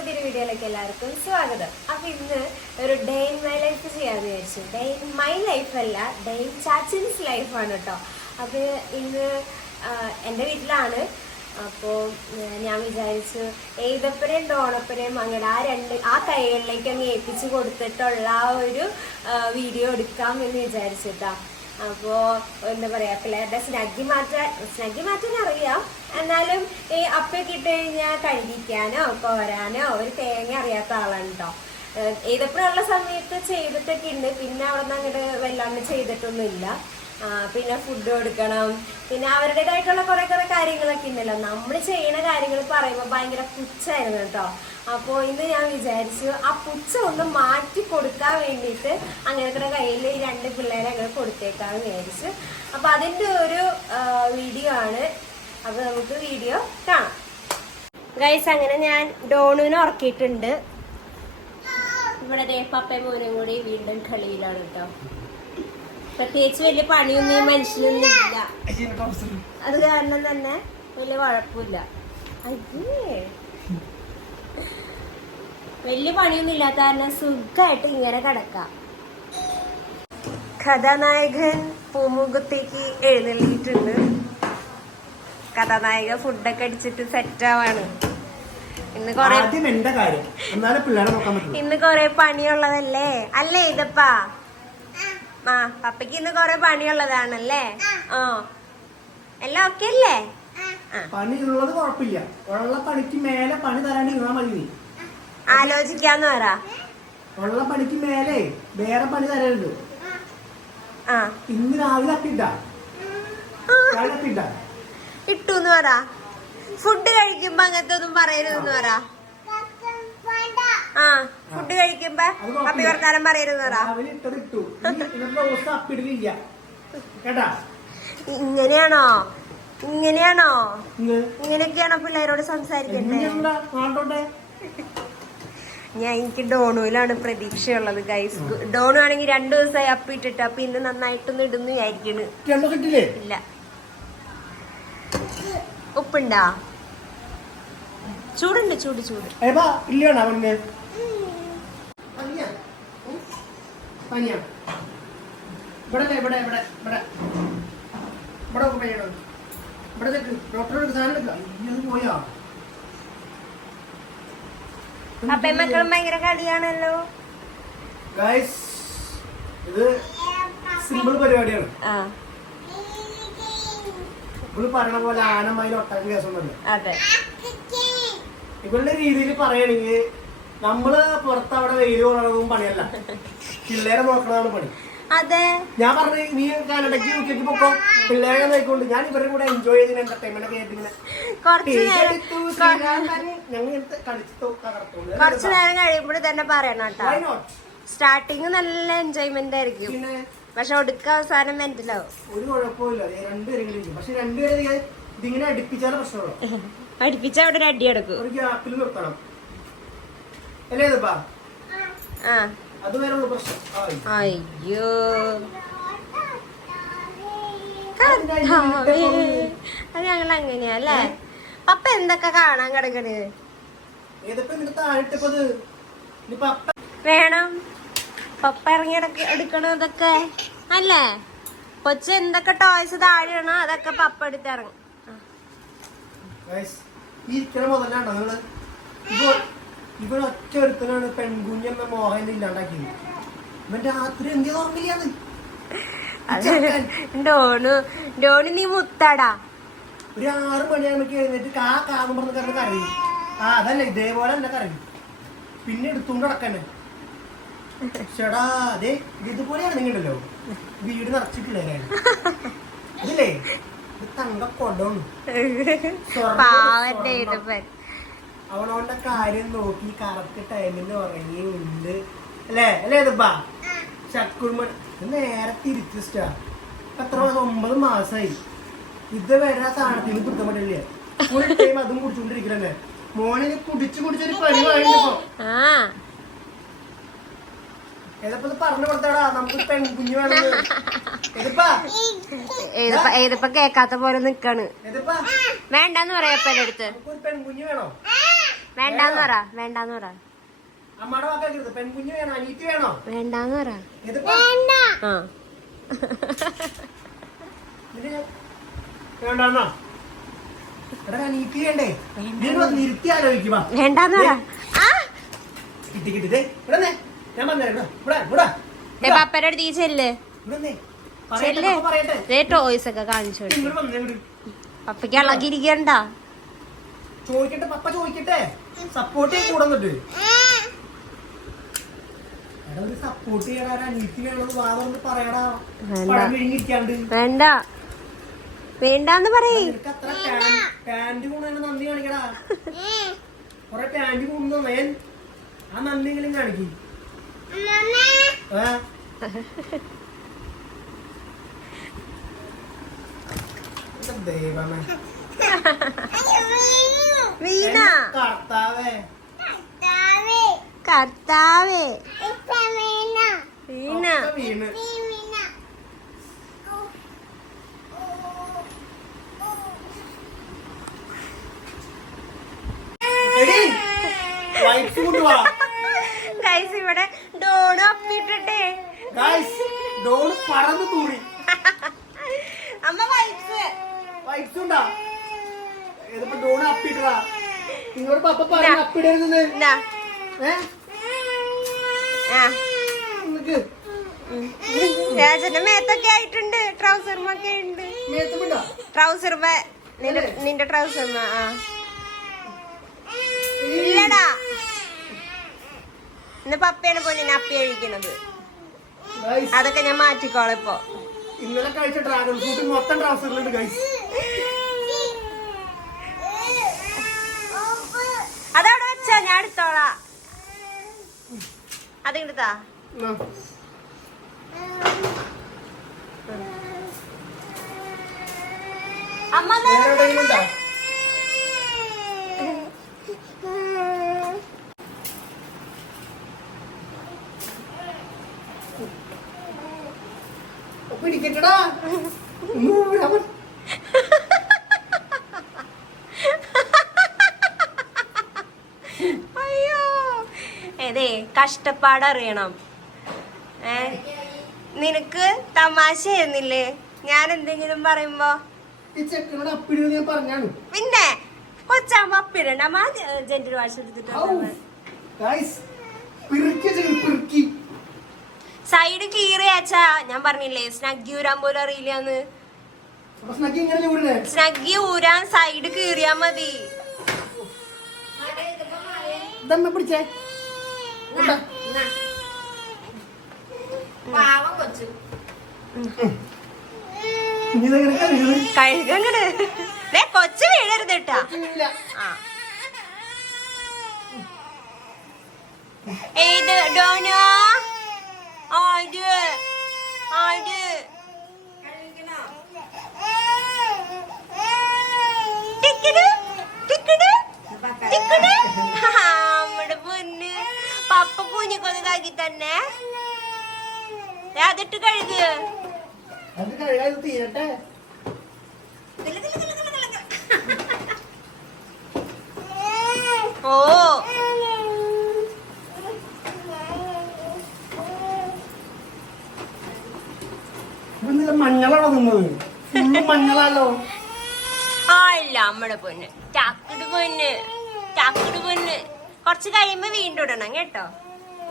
പുതിയൊരു വീഡിയോയിലേക്ക് എല്ലാവർക്കും സ്വാഗതം. അപ്പൊ ഇന്ന് ഒരു ഡേ ഇൻ മൈ ലൈഫ് ചെയ്യാന്ന് വിചാരിച്ചു. ഡേ ഇൻ മൈ ലൈഫ് അല്ല ഡേ ഇൻ ചാച്ചിൻസ് ലൈഫാണ് കേട്ടോ അത് ഇന്ന് എന്റെ വീട്ടിലാണ്. അപ്പോൾ ഞാൻ വിചാരിച്ചു ഏതപ്പനെയും ഡോണപ്പനെയും അങ്ങനെ ആ രണ്ട് ആ കൈകളിലേക്ക് അങ്ങ് ഏൽപ്പിച്ചു കൊടുത്തിട്ടുള്ള ഒരു വീഡിയോ എടുക്കാം എന്ന് വിചാരിച്ചിട്ടാ അപ്പോ എന്താ പറയാ പിള്ളേരുടെ സ്നഗ്ഗി മാറ്റാൻ സ്നഗ്ഗി മാറ്റാൻ അറിയാം. എന്നാലും ഈ അപ്പൊക്കെ ഇട്ട് കഴിഞ്ഞാൽ കഴുകിക്കാനോ കോരാനോ ഒരു തേങ്ങ അറിയാത്ത ആളാണ് കേട്ടോ ഏതപ്പോഴുള്ള സമയത്ത് ചെയ്തിട്ടൊക്കെ ഉണ്ട് പിന്നെ അവിടെ നിന്ന് അങ്ങോട്ട് വല്ലാണ്ട് ചെയ്തിട്ടൊന്നുമില്ല. പിന്നെ ഫുഡ് കൊടുക്കണം. പിന്നെ അവരുടേതായിട്ടുള്ള കുറെ കുറെ കാര്യങ്ങളൊക്കെ ഉണ്ടല്ലോ. നമ്മൾ ചെയ്യുന്ന കാര്യങ്ങൾ പറയുമ്പോൾ ഭയങ്കര പുച്ഛായിരുന്നു കേട്ടോ. അപ്പോൾ ഇന്ന് ഞാൻ വിചാരിച്ചു ആ പുച്ഛ ഒന്ന് മാറ്റി കൊടുക്കാൻ വേണ്ടിയിട്ട് അങ്ങനത്തെ കയ്യിൽ ഈ രണ്ട് പിള്ളേരെ അങ്ങനെ കൊടുത്തേക്കാന്ന് വിചാരിച്ചു. അപ്പൊ അതിന്റെ ഒരു വീഡിയോ ആണ്. അപ്പൊ നമുക്ക് വീഡിയോ കാണാം. ഗൈസ് അങ്ങനെ ഞാൻ ഡോണുവിനെ ഉറക്കിയിട്ടുണ്ട്. ഇവിടെ പപ്പയും മോനും കൂടി വീണ്ടും കളിയിലാണ് കേട്ടോ. പ്രത്യേകിച്ച് വലിയ പണിയൊന്നും ഈ മനുഷ്യനൊന്നും ഇല്ല. അത് കാരണം തന്നെ വലിയ കുഴപ്പമില്ല. അയ്യേ. വലിയ പണിയൊന്നും ഇല്ലാത്ത കാരണം സുഖമായിട്ട് ഇങ്ങനെ കിടക്കാം. കഥാനായകൻ പൂമുഖത്തേക്ക് എഴുന്നള്ളിയിട്ടുണ്ട്. കഥാനായക ഫുഡൊക്കെ അടിച്ചിട്ട് സെറ്റ് ആവാണ് ഇന്ന് കൊറേ ഇന്ന് കൊറേ പണിയുള്ളതല്ലേ? അല്ലേ ഇതപ്പാ? ആ പപ്പയ്ക്ക് ഇന്ന് കൊറേ പണിയുള്ളതാണല്ലേ? ആ. എല്ലാം ഓക്കെ അല്ലേ? പണിയുള്ളത് കുഴപ്പമില്ല ഉള്ള പണിക്ക് മേലെ പണി തരാണ്ട് ഇരുന്നാ മതി നീ. ആലോചിക്കാന്ന് പറ. ഉള്ള പണിക്ക് മേലെ വേറെ പണി തരരുത് ആ. ഇന്ന് രാവിലെ അപ്പിട്ട രാവിലെ അപ്പിട്ട ഇട്ടു എന്ന് പറ. ഫുഡ് കഴിക്കുമ്പോ അങ്ങനത്തെ ഒന്നും പറയരുതെന്ന് പറ. ആ ഫുഡ് കഴിക്കുമ്പോ അപ്പി വർത്താനം പറയരുതെന്ന് പറ. രാവിലെ ഇട്ടത് ഇട്ടു. ഇനി ഇന്നത്തെ ദിവസം അപ്പിടലില്ല. കേട്ടാ? ഇങ്ങനെയാണോ? ഇങ്ങനെയാണോ? ഇങ്ങനെയൊക്കെയാണോ പിള്ളേരോട് സംസാരിക്കണ്ടേ? ഞാൻ എനിക്ക് ഡോണുവിലാണ് പ്രതീക്ഷയുള്ളത് ഗൈസ് ഡോണു ആണെങ്കിൽ രണ്ടു ദിവസമായി അപ്പിട്ടിട്ട് അപ്പൊ ഇന്ന് നന്നായിട്ടൊന്നും ഇടുന്നു വിചാരിക്കണ്. ഇല്ല. ഉപ്പുണ്ടാ? ചൂടുണ്ട് ചൂട് ചൂട്. പനിയാ? പനിയാ? ഇവിടെ ഇവിടെ ഇവിടെ ഇവിടെ. ഇവിടെ ഒക്കെ പനിയാണോ ഇവിടെ നിൽക്ക് ഡോക്ടറോട് സാധനം എടുക്കുക ഇത് പോയാ? അപ്പയും മക്കളും ഭയങ്കര കളിയാണല്ലോ. ഗൈസ് ഇത് സിമ്പിൾ പരിപാടിയാണ്. ഇവൾ പറയണ പോലെ ആനമായി ഒട്ടാക്കി കേസൊന്നുമല്ല ഇവളുടെ രീതിയിൽ പറയുകയാണെങ്കിൽ നമ്മൾ പുറത്ത് അവിടെ വെയിൽ കൊള്ളണതും പണിയല്ല. പിള്ളേരെ നോക്കണതാണ് പണി. അതെ. ഞാൻ പറഞ്ഞു നീ കാനഡയ്ക്ക് യു കെക്ക് പൊക്കോ. പിള്ളേരെ നോക്കിക്കൊണ്ട് ഞാൻ ഇവരുടെ കൂടെ എൻജോയ് ചെയ്തിന് എന്റർടൈൻമെന്റ് ഒക്കെ ആയിട്ട് ഇങ്ങനെ കുറച്ചു നേരം കഴിയുമ്പോൾ തന്നെ പറയണം കേട്ടോ? സ്റ്റാർട്ടിങ് നല്ല എൻജോയ്മെന്റ് ആയിരിക്കും. പക്ഷെ ഒടുക്ക അവസാനം മെന്റലാവും ഒരു കുഴപ്പമില്ല ദേ രണ്ടുപേരും ഇങ്ങനെ ഇരിക്കും. പക്ഷെ രണ്ടുപേരെ ഇതിങ്ങനെ അടുപ്പിച്ചാലും പ്രശ്നമുള്ളൂ. അടുപ്പിച്ചാൽ അവിടെ ഒരു അടി എടുക്കും ഒരു ഗ്യാപ്പിൽ നിർത്തണം അല്ലേ ഇതിപ്പാ ആ അതുവരെ ഉള്ളു പ്രശ്നം ആയി. അയ്യോ. അത് ഞങ്ങൾ അങ്ങനെയാ അല്ലേ? പപ്പ എന്തൊക്കെ കാണാൻ കിടക്കണ്? വേണം. പപ്പ ഇറങ്ങി എടുക്കണോ എടുക്കണതൊക്കെ അല്ലേ? കൊച്ച എന്തൊക്കെ ടോയ്സ് താഴെയാണോ അതൊക്കെ പപ്പ എടുത്തിറങ്ങും ഇരിക്കണ മുതലാണ്ടോ നിങ്ങൾ? ഇവിടെ ഒറ്റ ഒരുത്തനാണ് പെൺകുഞ്ഞ മോഹൻ ഇല്ലാണ്ടാക്കിയത്. ഇവന്റെ രാത്രി എന്ത് ഓർമ്മയില്ലാന്ന് ഡോണു ഡോണു നീ മുത്താടാ? ഒരു ആറ് മണിയാകുമ്പോ എഴുന്നേറ്റ് കാ കാന്നും പറഞ്ഞ് കിടന്ന് കരയും. ആ അതല്ല ഇതേപോലെ തന്നെ കരയും. പിന്നെ എടുത്തുകൊണ്ട് കിടക്കന്നെ. ചേടാ അതെ ഇതുപോലെ ഇറങ്ങിണ്ടല്ലോ വീട് നിറച്ചിട്ടില്ലേ ഇതില്ലേ ഇത് തങ്ക കൊടമാണ് പാവന്റെ ഇടപ്പൻ അവനവന്റെ കാര്യം നോക്കി കറക്റ്റ് ടൈമിൽ ഉറങ്ങി ഉണ്ട്. അല്ലേ? അല്ലേ ഇതുപ്പാ? ശക്കുർമൺ നേരെ തിരിച്ചു സ്റ്റാ എത്ര മാസം? ഒമ്പത് മാസമായി ഇത് വരെ ആ സാധനത്തിന് പറ്റില്ലേ. ഫുൾ ടൈം അതും കുടിച്ചോണ്ടിരിക്കണല്ലേ? മോനെ കുടിച്ചു കുടിച്ചൊരു പണി വാങ്ങിപ്പോ ആ ഏതപ്പോ ഇത് പറഞ്ഞു കൊടുത്തടാ? നമുക്ക് പെൺകുഞ്ഞു വേണം ഏതപ്പാ? ഏതിപ്പ? ഏതിപ്പ കേക്കാത്ത പോലെ നിക്കാണ്. വേണ്ടെന്ന് പറയാപ്പന്റെ അടുത്ത്. നമുക്കൊരു പെൺകുഞ്ഞു വേണോ? വേണ്ടാന്ന് പറ വേണ്ടാന്ന് പറ. അമ്മയുടെ വാക്കാക്കരുത് പെൺകുഞ്ഞ് വേണോ? അനീറ്റ് വേണോ? വേണ്ടാന്ന് പറ. ആ. വേണ്ടാന്നോ വേണ്ടാന്ന് പറ. ആ കിട്ടി കിട്ടി. ഞാൻ പറഞ്ഞേരാം ഇവിടെ ഇവിടെ ഇവിടെ. അടുത്ത് ഈ ചെല്ല്. ചെല്ല്. ദേ ടോയ്സ് ഒക്കെ കാണിച്ചു. പപ്പയ്ക്ക് ഇളകിയിരിക്കണ്ട ചോദിക്കട്ടെ പപ്പ ചോദിക്കട്ടെ. സപ്പോർട്ട് ചെയ്യാൻ കൂടെ ഒരു സപ്പോർട്ട് ഒരു അനീറ്റ് വേണമെന്ന് പറയടാ. വേണ്ട. പഴം വിഴുങ്ങിയിരിക്കാണ്ട് വേണ്ട. വേണ്ടാന്ന് പറയേ. ടാൻഡ് കൊണ്ടു നന്ദി കാണിക്കടാ. കൊറേ പാന്റ് കൊണ്ടു ഞാൻ ആ നന്ദിയെങ്കിലും കാണിക്കും. ദൈവമേ വീണ കർത്താവേ കർത്താവേ വീണ വീണ് എടീ വൈറ്റ്സ് കൊണ്ടുവാ അപ്പിട്ടിട്ടേ ഡോൺ പറന്നു തൂറി. അമ്മ വൈറ്റ്സ് വൈറ്റ്സ് ഉണ്ടാ? ഇതിപ്പോ ഡോൺ അപ്പിട്ടതാ. നിങ്ങളോട് പപ്പ പറഞ്ഞു അപ്പിടരുതെന്ന്. ഏ? രാജന്റെ മേത്തൊക്കെ ആയിട്ടുണ്ട്. ട്രൗസർമൊക്കെ ഉണ്ട്. ട്രൗസർമ നിന്റെ നിന്റെ ട്രൗസർമ ആ ഇല്ലടാ ഇന്ന് പപ്പയാണ് പോലെ അപ്പി കഴിക്കുന്നത്. അതൊക്കെ ഞാൻ മാറ്റിക്കോളാം ഇപ്പൊ. ഇന്നലെ കഴിച്ച ഡ്രാഗൺ ഫ്രൂട്ട് മൊത്തം ട്രൗസറിലുണ്ട് ഗൈസ് അതവിടെ വെച്ചാ ഞാൻ എടുത്തോളാ. അത് എടുത്താ അമ്മ ദേ. വേറെ എവിടെയെങ്കിലും ഉണ്ടോ പിടിക്കട്ടടാ. അയ്യോ. ഏതേ കഷ്ടപ്പാട് അറിയണം ഏ നിനക്ക് തമാശ ചെയ്യുന്നില്ലേ ഞാൻ എന്തെങ്കിലും പറയുമ്പോ? പിന്നെ കൊച്ചാകുമ്പോ അപ്പിടണ്ട. Gentle wash. എടുത്തിട്ടുണ്ട് സൈഡ് കീറിയാച്ചാ ഞാൻ പറഞ്ഞില്ലേ സ്നഗ്ഗി ഊരാൻ പോലും അറിയില്ലാന്ന്. സ്നഗ്ഗി ഊരാൻ സൈഡ് കീറിയാ മതി. പിടിച്ചേ. പാവം കൊച്ചു? കഴുകങ്ങട് കൊച്ചു വീഴരുത് കേട്ടാ. ഏത് ഡോനോ? ടിക്കട് ടിക്കട് നമ്മുടെ പൊന്ന്. പപ്പ കുഞ്ഞിക്കൊന്നതാക്കി തന്നെ. ദേ അതിട്ട് കഴുക്. അത് കഴുകാതെ തീരട്ടെ. മഞ്ഞളാണോ തിന്നത്? ഫുള്ള് മഞ്ഞളാലോ അല്ല നമ്മുടെ പൊന്ന്. ചാക്കിട് പൊന്ന്. ചാക്കിട് പൊന്ന്. കുറച്ച് കഴിയുമ്പോ വീണ്ടും ഇടണം കേട്ടോ.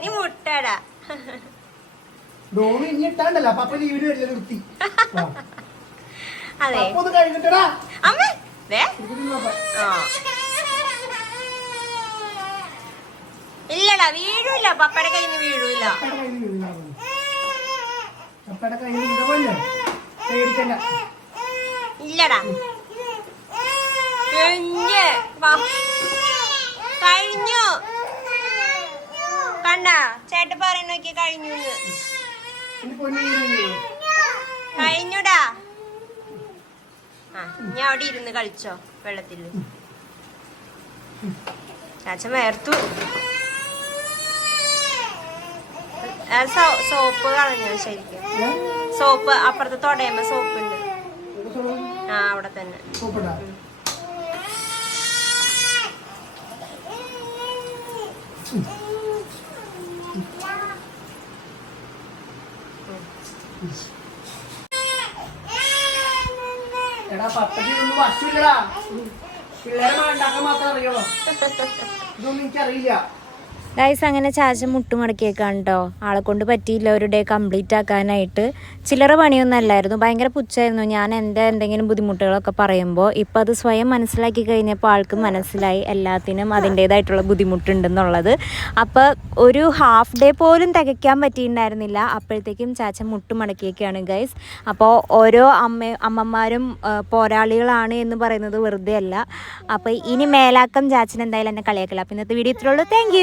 നീ മുട്ടടാ. ഡോമി ഇനി ഇട്ടാണ്ടല്ല. പപ്പ ലീവിന് വരില്ല നിർത്തി. അതെ. പപ്പ ഒന്ന് കഴുകട്ടടാ അമ്മ ഇല്ലടാ വീഴൂല. പപ്പയുടെ കയ്യിൽ നിന്ന് വീഴൂല. പപ്പയുടെ കയ്യിൽ പേടിക്കണ്ട. ഇല്ലടാ. കഴിഞ്ഞ് കണ്ട? ചേട്ടൻ പറയുന്ന നോക്കി കഴിഞ്ഞു കഴിഞ്ഞുടാ. ആ ഇനി അവിടെ ഇരുന്ന് കളിച്ചോ വെള്ളത്തിൽ. അച്ഛൻ വേർത്തു. സോപ്പ് കളഞ്ഞു ശരിക്കും? സോപ്പ് അപ്പുറത്ത് തൊടയുമ്പോ സോപ്പ് ഉണ്ട് ആ അവിടെ തന്നെ? എടാ പിള്ളേരെ ഉണ്ടാക്കാൻ മാത്രം അറിയുള്ളൂ. ഇതൊന്നും എനിക്കറിയില്ല. ഗൈസ് അങ്ങനെ ചാച്ച മുട്ടുമടക്കിയേക്കാണ് കേട്ടോ ആളെ കൊണ്ട് പറ്റിയില്ല ഒരു ഡേ കംപ്ലീറ്റ് ആക്കാനായിട്ട്. ചില്ലറ പണിയൊന്നും അല്ലായിരുന്നു. ഭയങ്കര പുച്ഛായിരുന്നു ഞാൻ എന്റെ എന്തെങ്കിലും ബുദ്ധിമുട്ടുകളൊക്കെ പറയുമ്പോൾ ഇപ്പം അത് സ്വയം മനസ്സിലാക്കി കഴിഞ്ഞപ്പോൾ ആൾക്ക് മനസ്സിലായി എല്ലാത്തിനും അതിന്റേതായിട്ടുള്ള ബുദ്ധിമുട്ടുണ്ടെന്നുള്ളത്. അപ്പോൾ ഒരു ഹാഫ് ഡേ പോലും തികയ്ക്കാൻ പറ്റിയിട്ടുണ്ടായിരുന്നില്ല. അപ്പോഴത്തേക്കും ചാച്ച മുട്ടുമടക്കിയൊക്കെയാണ് ഗൈസ് അപ്പോൾ ഓരോ അമ്മ അമ്മമാരും പോരാളികളാണ് എന്ന് പറയുന്നത് വെറുതെ അല്ല അപ്പോൾ ഇനി മേലാക്കം ചാച്ചൻ എന്തായാലും എന്നെ കളിയാക്കില്ല. അപ്പോൾ ഇന്നത്തെ വീഡിയോ ഇത്രയുള്ളൂ താങ്ക്